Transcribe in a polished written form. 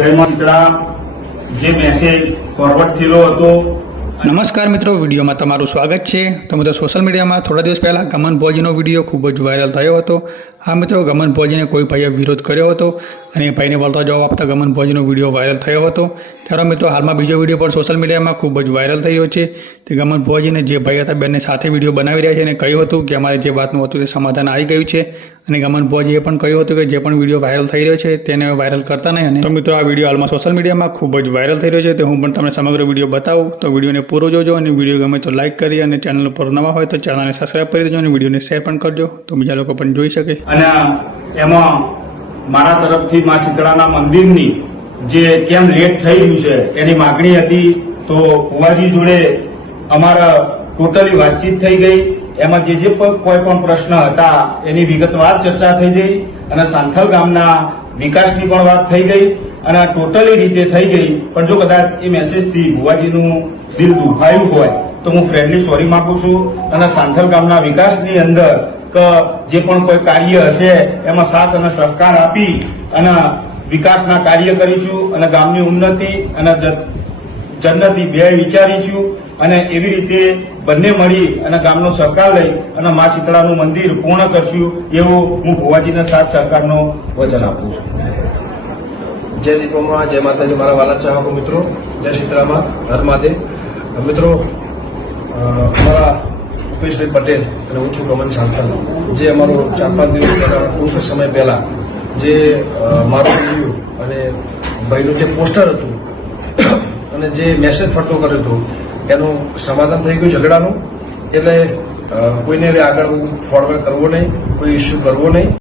જય માંગડા જે message forward થયેલો હતો। નમસ્કાર મિત્રો, વિડીયોમાં તમારું સ્વાગત છે। તો મિત્રો, સોશિયલ મીડિયામાં થોડા દિવસ પહેલાં ગમન ભોજીનો વિડીયો ખૂબ જ વાયરલ થયો હતો। આ મિત્રો, ગમન ભોજીને કોઈ ભાઈએ વિરોધ કર્યો હતો અને એ ભાઈને વળતો જવાબ આપતા ગમન ભોજીનો વિડીયો વાયરલ થયો હતો। ત્યારે મિત્રો, હાલમાં બીજો વિડીયો પણ સોશિયલ મીડિયામાં ખૂબ જ વાયરલ થઈ રહ્યો છે। તે ગમન ભોજીને જે ભાઈ હતા બંને સાથે વિડીયો બનાવી રહ્યા છે અને કહ્યું હતું કે અમારે જે વાતનું હતું તે સમાધાન આવી ગયું છે। અને ગમન ભોજીએ પણ કહ્યું હતું કે જે પણ વિડીયો વાયરલ થઈ રહ્યો છે તેને વાયરલ કરતા નહીં। અને તો મિત્રો, આ વિડીયો હાલમાં સોશિયલ મીડિયામાં ખૂબ જ વાયરલ થઈ રહ્યો છે। તો હું પણ તમને સમગ્ર વિડીયો બતાવું। તો વિડીયોને પૂરો જોજો અને વિડીયો ગમે તો લાઇક કરી અને ચેનલ ઉપર નવા હોય તો ચેનલને સબસ્ક્રાઇબ કરી દેજો અને વિડીયોને શેર પણ કરજો તો બીજા લોકો પણ જોઈ શકે। અને એમાં મારા તરફથી મા શીતળાના મંદિરની જે કેમ લેટ થઈ રહ્યું છે એની માગણી હતી। તો ભુવાજી જોડે અમારા ટોટલી વાતચીત થઈ ગઈ। એમાં જે કોઈ પણ પ્રશ્ન હતા એની વિગતવાર ચર્ચા થઈ ગઈ અને સાંથલ ગામના વિકાસની પણ વાત થઈ ગઈ અને ટોટલી રીતે થઈ ગઈ। પણ જો કદાચ એ મેસેજથી ભુવાજીનું દિલ દુખાયું હોય તો હું ફ્રેન્ડલી સોરી માંગુ છું અને સાંથલ ગામના વિકાસની અંદર કે જે પણ કોઈ કાર્ય હશે એમાં સાથ અને સહકાર આપી અને વિકાસના કાર્ય કરીશું અને ગામની ઉન્નતિ અને જન્નતી બે વિચારીશું અને એવી રીતે બંને મળી અને ગામનો સહકાર લઈ અને મા શીતળાનું મંદિર પૂર્ણ કરશું એવું હું ભુવાજીના સાથ સહકારનો વચન આપું છું। જય દીપોમાં, જય માતાજી, મારા વાલા ચાહકો મિત્રો, જય શીતળામાં, હર મહાદેવ। મિત્રો, અમારા ભૂપેશભાઈ પટેલ અને હું છું ગમન સાંથલ, જે અમારો 4-5 દિવસ પહેલા ટૂંક સમય પહેલા જે મારો વિડીયો અને ભાઈનું જે પોસ્ટર હતું અને જે મેસેજ ફરતો કર્યો હતો એનું સમાધાન થઈ ગયું ઝઘડાનું। એટલે કોઈને આગળ ફોરવર્ડ કરવો નહીં, કોઈ ઇસ્યુ કરવો નહીં।